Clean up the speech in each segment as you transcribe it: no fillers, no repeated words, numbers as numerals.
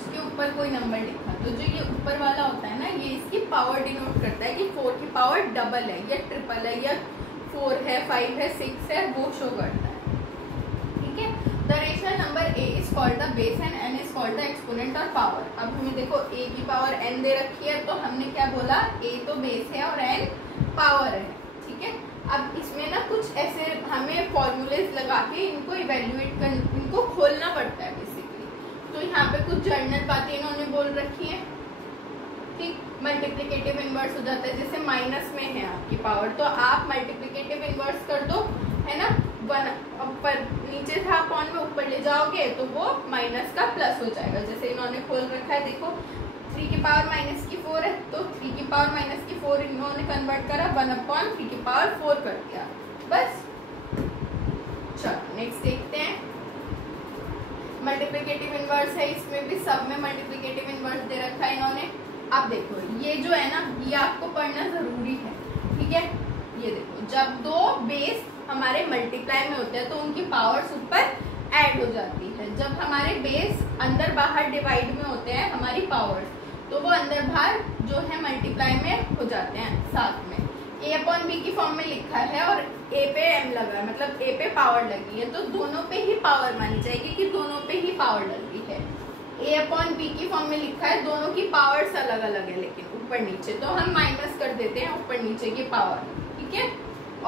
उसके ऊपर कोई नंबर लिखा, तो जो ये ऊपर वाला होता है ना, ये इसकी पावर डिनोट करता है कि 4 की पावर डबल है या ट्रिपल है या 4 है, 5 है, 6 है, वो शो करता है। ठीक है, the rational number a is called the base and n is called the exponent और पावर। अब हमें देखो a की पावर n दे रखी है, तो हमने क्या बोला, a तो बेस है और n पावर है। ठीक है, अब इसमें ना कुछ ऐसे हमें फॉर्मूलेज लगा के इनको इवेल्युएट कर, इनको खोलना पड़ता है बेसिकली। तो यहाँ पे कुछ जर्नल बातें इन्होंने बोल रखी है। ठीक, मल्टीप्लिकेटिव इनवर्स हो जाता है, जैसे माइनस में है आपकी पावर, तो आप मल्टीप्लिकेटिव इनवर्स कर दो, है ना, 1 ऊपर नीचे था अपॉन में ऊपर ले जाओगे तो वो माइनस का प्लस हो जाएगा। जैसे इन्होंने खोल रखा है, देखो 3 की पावर माइनस की 4 है, तो 3 की पावर माइनस की 4 इन्होंने कन्वर्ट करा 1/3 की पावर 4 कर दिया, बस। चलो नेक्स्ट देखते हैं, मल्टीप्लिकेटिव इनवर्स है, इसमें भी सब में मल्टीप्लिकेटिव इनवर्स दे रखा है इन्होंने। अब देखो ये जो है ना, ये आपको पढ़ना जरूरी है। ठीक है, ये देखो जब दो बेस हमारे मल्टीप्लाई में होते हैं तो उनकी पावर्स ऊपर ऐड हो जाती है। जब हमारे बेस अंदर बाहर डिवाइड में होते हैं हमारी पावर्स, तो वो अंदर बाहर जो है मल्टीप्लाई में हो जाते हैं साथ में। a/b की फॉर्म में लिखा है और a पे m लगा है, मतलब a पे पावर लगी है, तो दोनों पे ही पावर मानी जाएगी कि दोनों पे ही पावर लगी है। a/b की फॉर्म में लिखा है, दोनों की पावर्स अलग अलग है लेकिन ऊपर नीचे, तो हम माइनस कर देते हैं ऊपर नीचे की पावर। ठीक है,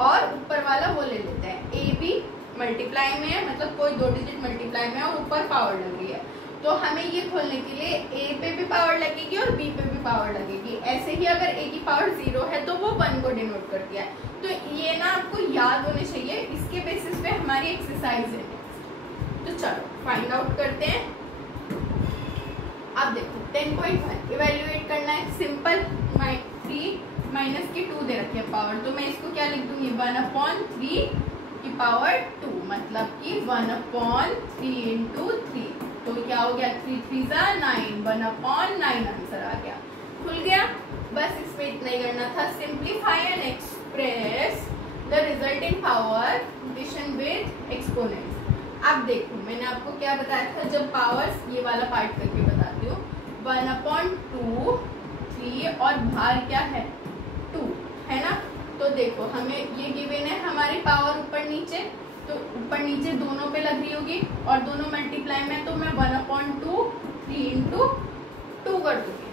और ऊपर वाला वो ले लेते हैं, ab मल्टीप्लाई में है, मतलब कोई 2 डिजिट मल्टीप्लाई में और ऊपर पावर लगी है, तो हमें ये खोलने के लिए a पे भी पावर लगेगी और b पे भी पावर लगेगी। ऐसे ही अगर a की पावर 0 है तो वो 1 को डिनोट कर दिया है। तो ये ना आपको याद होने चाहिए, इसके बेसिस पे हमारी एक्सरसाइज है। तो चलो फाइंड आउट करते हैं। अब देखो 10.1 इवेल्युएट करना है, सिंपल। 3 माइनस की 2 दे रखी है पावर, तो मैं इसको क्या लिख दूंगी, 1/3 की पावर 2, मतलब कि 1/3 इंटू 3, तो क्या हो गया, 3 3 9, 1/9 आंसर आ गया, खुल गया। बस इसमें इतना ही करना था, simplify and express the result in power addition with exponents. अब देखो मैंने आपको क्या बताया था, जब पावर्स, ये वाला पार्ट करके बताती हूँ, 1/2 3 और बाहर क्या है 2, है ना। तो देखो हमें ये गिवन है हमारी पावर ऊपर नीचे, तो ऊपर नीचे दोनों पे लग रही होगी और दोनों मल्टीप्लाई में, तो मैं 1/2 3 इंटू 2 कर दूंगी।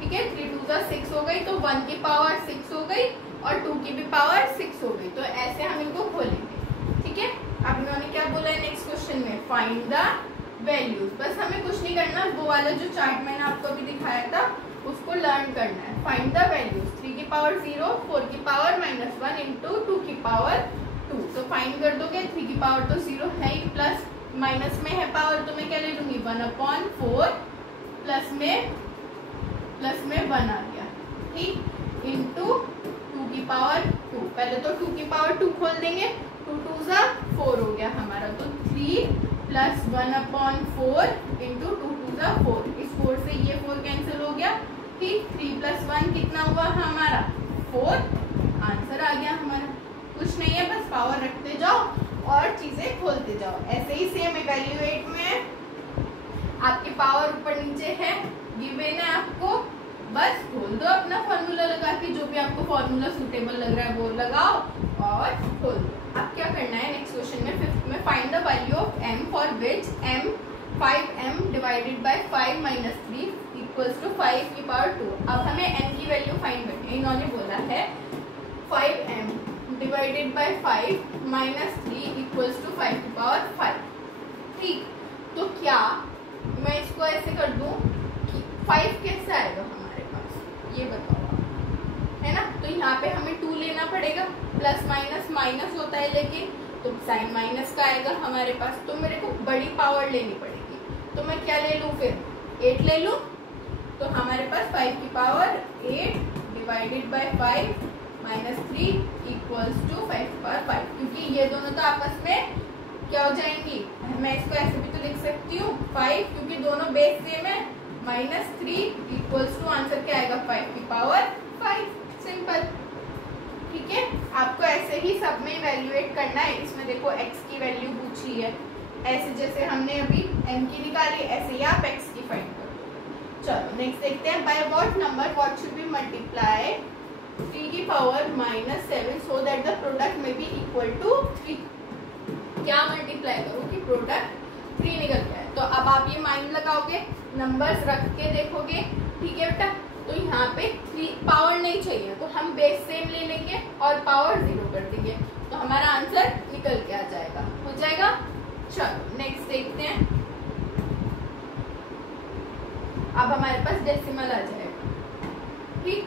ठीक है, 3 2 6 हो गई, तो 1 की पावर 6 हो गई और 2 की भी पावर 6 हो गई। तो ऐसे हम इनको खोलेंगे। ठीक है, अब इन्होंने क्या बोला है नेक्स्ट क्वेश्चन में, फाइंड द वैल्यूज। बस हमें कुछ नहीं करना, वो वाला जो चार्ट मैंने आपको अभी दिखाया था उसको लर्न करना है। फाइंड द वैल्यूज, 3 की पावर 0, 4 की पावर -1 इंटू 2 की पावर 2। तो फाइंड कर दोगे, 3 की पावर तो 0 है ही, प्लस माइनस में है पावर, तो मैं क्या ले लूंगी 1/4, प्लस में 1 आ गया, ठीक, इंटू 2 की पावर 2। पहले तो 2 की पावर 2 खोल देंगे, 2 2 4 हो गया हमारा, तो 3 प्लस 1/4 इंटू 2 2 4। इस 4 से ये 4 कैंसिल हो गया, ठीक, 3 + 1 कितना हुआ हमारा 4, आंसर आ गया हमारा। कुछ नहीं है, बस पावर रखते जाओ और चीजें खोलते जाओ। ऐसे ही सेम इवैल्यूएट में आपकी पावर ऊपर नीचे है, गिवन है आपको, बस खोल दो अपना फॉर्मूला लगा के, जो भी आपको फॉर्मूला सूटेबल लग रहा है वो लगाओ और खोल दो। अब क्या करना है नेक्स्ट क्वेश्चन में, 5th में, find the value of m for which m 5m divided by 5 - 3 equals to 5 की पावर 2। अब हमें n की वैल्यू फाइंड करनी है। इन्होंने बोला है 5m divided by 5 - 3 equals to 5 की पावर 5। ठीक, तो क्या मैं इसको ऐसे कर दूं कि 5 कैसे आएगा हमारे पास, ये बताओ आप, है ना। तो यहाँ पे हमें 2 लेना पड़ेगा, प्लस माइनस माइनस होता है लेकिन, तो साइन माइनस का आएगा हमारे पास, तो मेरे को बड़ी पावर लेनी पड़ेगी। तो मैं क्या ले लूँ फिर, 8 ले लूँ, तो हमारे पास 5 की power 8 divided by 5 - 3 equals to 5 की पावर 5, क्योंकि ये दोनों तो आपस में क्या हो जाएंगी, मैं इसको ऐसे भी तो लिख सकती हूँ 5, क्योंकि दोनों बेस सेम है, -3 इक्वल्स टू आंसर क्या आएगा 5 की पावर 5, सिंपल। ठीक है, आपको ऐसे ही सब में इवैल्यूएट करना है। इसमें देखो x की वैल्यू पूछी है, ऐसे जैसे हमने अभी m की निकाली, ऐसे ही आप x की फाइंड करो। नेक्स्ट देखते हैं, by what number what should be multiply 3 की power -7 so that the product में बी इक्वल टू 3। क्या मल्टीप्लाई करो कि प्रोडक्ट 3 निकल गया है। तो अब आप ये माइंड लगाओगे, नंबर्स रख के देखोगे, ठीक है बेटा। तो यहाँ पे 3 पावर नहीं चाहिए तो हम बेस सेम ले लेंगे और पावर 0 कर देंगे, तो हमारा आंसर निकल के आ जाएगा, हो जाएगा। चलो नेक्स्ट देखते हैं। अब हमारे पास डेसिमल आ जाएगा, ठीक।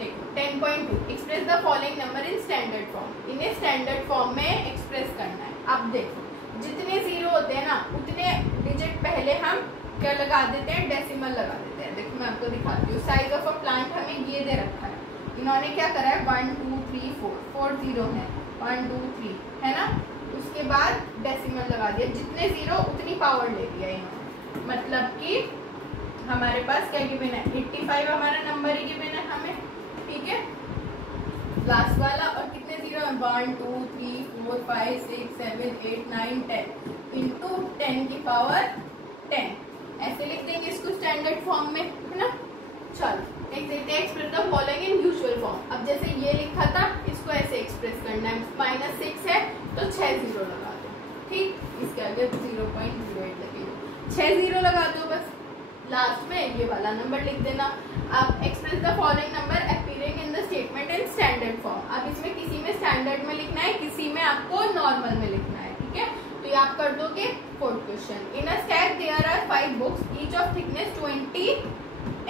देखो 10.2 express the following number in standard form. इन्हें स्टैंडर्ड फॉर्म में एक्सप्रेस करना है। अब देखो जितने 0 होते हैं ना उतने डिजिट पहले हम क्या लगा देते हैं, डेसिमल लगा देते हैं। देखो मैं आपको दिखाती हूँ। साइज ऑफ अ प्लांट हमें ये दे रखा है, इन्होंने क्या करा है 1 2 3 4 0 है, 1 2 3 है ना। उसके बाद डेसिमल लगा दिया, जितने 0 उतनी पावर ले लिया इन्होंने। मतलब कि हमारे पास क्या गिवन है, 85 हमारा नंबर ही गिवन है हमें, ठीक है, लास्ट वाला। और कितने 0 है, 1 2 3 4 5 6 7 8 9 10 इंटू 10 की पावर 10, ऐसे लिख देंगे इसको स्टैंडर्ड फॉर्म में, है ना। चलो नेक्स्ट देखते हैं, express the following in usual form. अब जैसे ये लिखा था इसको ऐसे एक्सप्रेस करना है, -6 है तो 6 0 लगा दो, ठीक। इसके आगे 0.08 लगेगा, 6 0 लगा दो बस, लास्ट में ये वाला नंबर लिख देना। अब express the following number appearing in the statement in standard form. अब इसमें किसी में स्टैंडर्ड में लिखना है, किसी में आपको नॉर्मल में लिखना है, ठीक है। तो ये आप कर दोगे। 4th question, in a stack there are 5 books each of thickness 20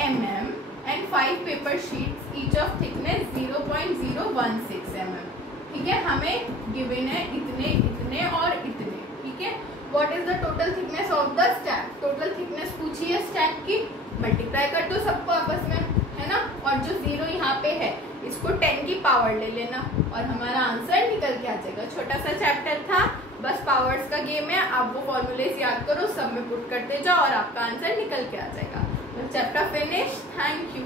mm and 5 paper sheets each of thickness 0.016 mm, ठीक है। हमें गिवन है इतने इतने और इतने, ठीक है। What is the total thickness of the stack, total thickness पूछी है स्टैक की, मल्टीप्लाई कर दो सबको आपस में, है ना। और जो 0 यहाँ पे है इसको 10 की पावर ले लेना और हमारा आंसर निकल के आ जाएगा। छोटा सा चैप्टर था, बस पावर्स का गेम है। आप वो फॉर्मूलेस याद करो, सब में पुट करते जाओ और आपका आंसर निकल के आ जाएगा। Chapter finish, thank you.